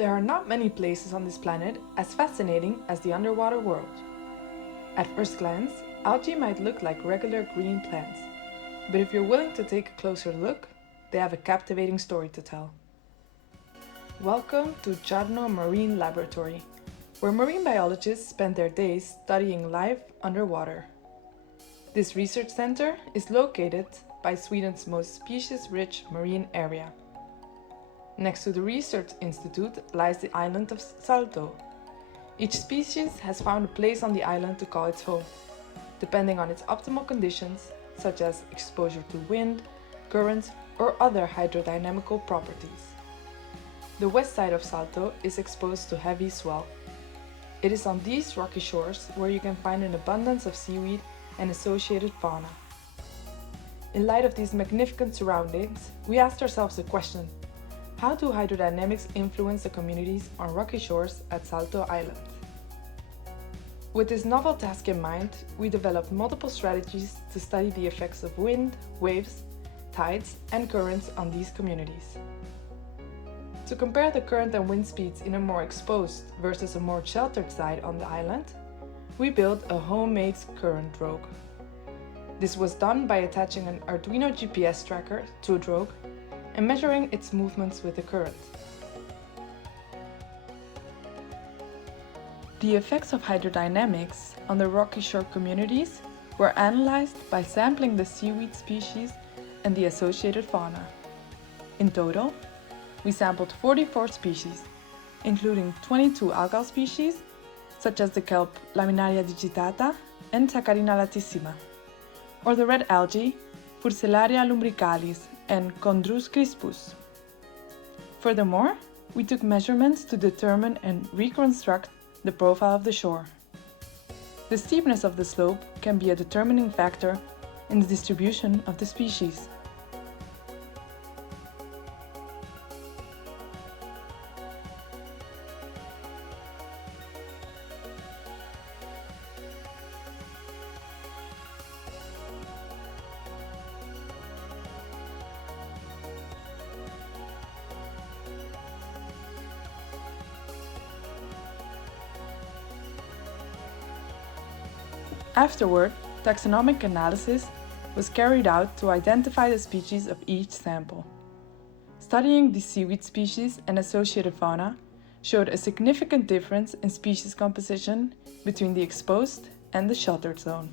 There are not many places on this planet as fascinating as the underwater world. At first glance, algae might look like regular green plants, but if you're willing to take a closer look, they have a captivating story to tell. Welcome to Czarno Marine Laboratory, where marine biologists spend their days studying life underwater. This research center is located by Sweden's most species-rich marine area. Next to the research institute lies the island of Salto. Each species has found a place on the island to call its home, depending on its optimal conditions, such as exposure to wind, currents, or other hydrodynamical properties. The west side of Salto is exposed to heavy swell. It is on these rocky shores where you can find an abundance of seaweed and associated fauna. In light of these magnificent surroundings, we asked ourselves a question: how do hydrodynamics influence the communities on rocky shores at Salto Island? With this novel task in mind, we developed multiple strategies to study the effects of wind, waves, tides, and currents on these communities. To compare the current and wind speeds in a more exposed versus a more sheltered side on the island, we built a homemade current drogue. This was done by attaching an Arduino GPS tracker to a drogue and measuring its movements with the current. The effects of hydrodynamics on the rocky shore communities were analyzed by sampling the seaweed species and the associated fauna. In total, we sampled 44 species, including 22 algal species, such as the kelp Laminaria digitata and Saccharina latissima, or the red algae Furcellaria lumbricalis and Chondrus crispus. Furthermore, we took measurements to determine and reconstruct the profile of the shore. The steepness of the slope can be a determining factor in the distribution of the species. Afterward, taxonomic analysis was carried out to identify the species of each sample. Studying the seaweed species and associated fauna showed a significant difference in species composition between the exposed and the sheltered zone.